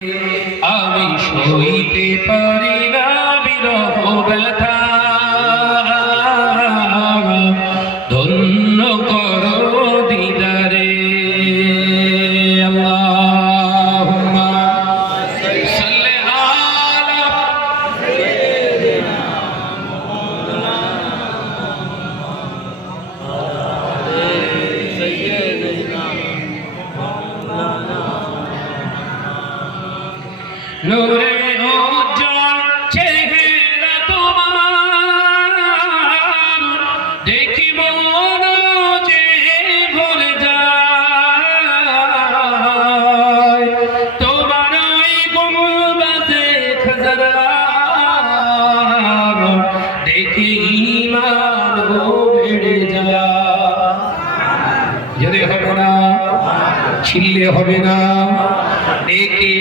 আমি সইতে পারি না বিরহ ব্যথা, ধন্য করো দিদারে। আল্লাহুম্মা সাল্লি আলা নূরে উজ্জ্বল চেহারা তোমার, দেখি মন যে ভরে যায়, তোমার ওই গুম্বদে খাজরা দেখি ঈমান বেড়ে যায়। যদি হবে না, ছিললে হবে না, দেখি